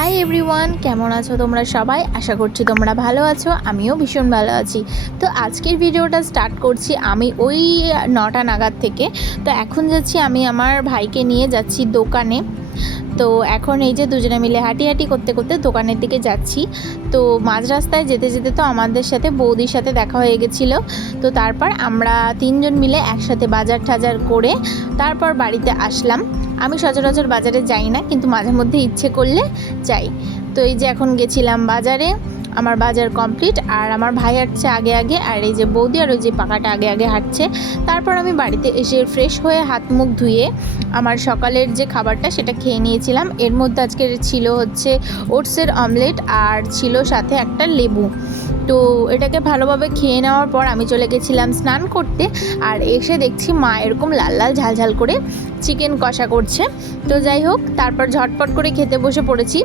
Hi everyone, কেমন আছো তোমরা সবাই? আশা করছি তোমরা ভালো আছো, আমিও ভীষণ ভালো আছি। তো আজকের ভিডিওটা স্টার্ট করছি আমি ওই 9টা নাগাদ থেকে। তো এখন যাচ্ছি, আমি আমার ভাইকে নিয়ে যাচ্ছি দোকানে। তো এখন এই যে দুজনে মিলে হাঁটি করতে করতে দোকানের দিকে যাচ্ছি। তো মাঝ রাস্তায় যেতে যেতে তো আমাদের সাথে বৌদির সাথে দেখা হয়ে গেছিলো। তো তারপর আমরা তিনজন মিলে একসাথে বাজার টাজার করে তারপর বাড়িতে আসলাম। আমি সচরাচর বাজারে যাই না, কিন্তু মাঝে মধ্যে ইচ্ছে করলে যাই। তো এই যে এখন গেছিলাম বাজারে, আমার বাজার কমপ্লিট, আর আমার ভাই হাঁটছে আগে আগে, আর এই যে বৌদি আর ওই যে পাকাটা আগে আগে হাঁটছে। তারপর আমি বাড়িতে এসে ফ্রেশ হয়ে হাত মুখ ধুয়ে আমার সকালের যে খাবারটা সেটা খেয়ে নিয়েছিলাম। এর মধ্যে আজকে ছিল হচ্ছে ওটসের অমলেট, আর ছিল সাথে একটা লেবু। তো এটাকে ভালোভাবে খেয়ে নেওয়ার পর আমি চলে গেছিলাম স্নান করতে। আর এসে দেখছি মা এরকম লাল লাল ঝাল ঝাল করে চিকেন কষা করছে। তো যাই হোক, তারপর ঝটপট করে খেতে বসে পড়েছি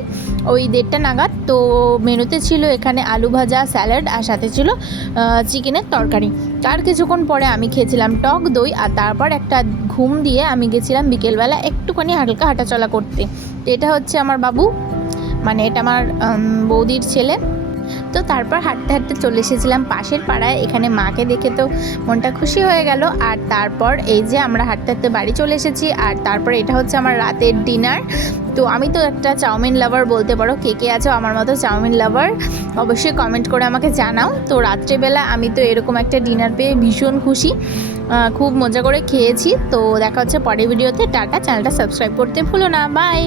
ওই 1:30 নাগাদ। তো মেনুতে ছিল এখানে আলু ভাজা, স্যালাড, আর সাথে ছিল চিকেনের তরকারি। তার কিছুক্ষণ পরে আমি খেয়েছিলাম টক দই, আর তারপর একটা ঘুম দিয়ে আমি গেছিলাম বিকেলবেলা একটুখানি হালকা হাঁটাচলা করতে। তো এটা হচ্ছে আমার বাবু, মানে এটা আমার বৌদির ছেলে। তো তারপর হাঁটতে হাঁটতে চলে এসেছিলাম পাশের পাড়ায়। এখানে মাকে দেখে তো মনটা খুশি হয়ে গেল। আর তারপর এই যে আমরা হাঁটতে হাঁটতে বাড়ি চলে এসেছি। আর তারপর এটা হচ্ছে আমার রাতের ডিনার। তো আমি তো একটা চাউমিন লাভার বলতে পারো, কে কে আছো আমার মতো চাউমিন লাভার অবশ্যই কমেন্ট করে আমাকে জানাও। তো রাত্রেবেলা আমি তো এরকম একটা ডিনার পেয়ে ভীষণ খুশি, খুব মজা করে খেয়েছি। তো দেখা হচ্ছে পরের ভিডিওতে। টাটা, চ্যানেলটা সাবস্ক্রাইব করতে ভুলো না। বাই।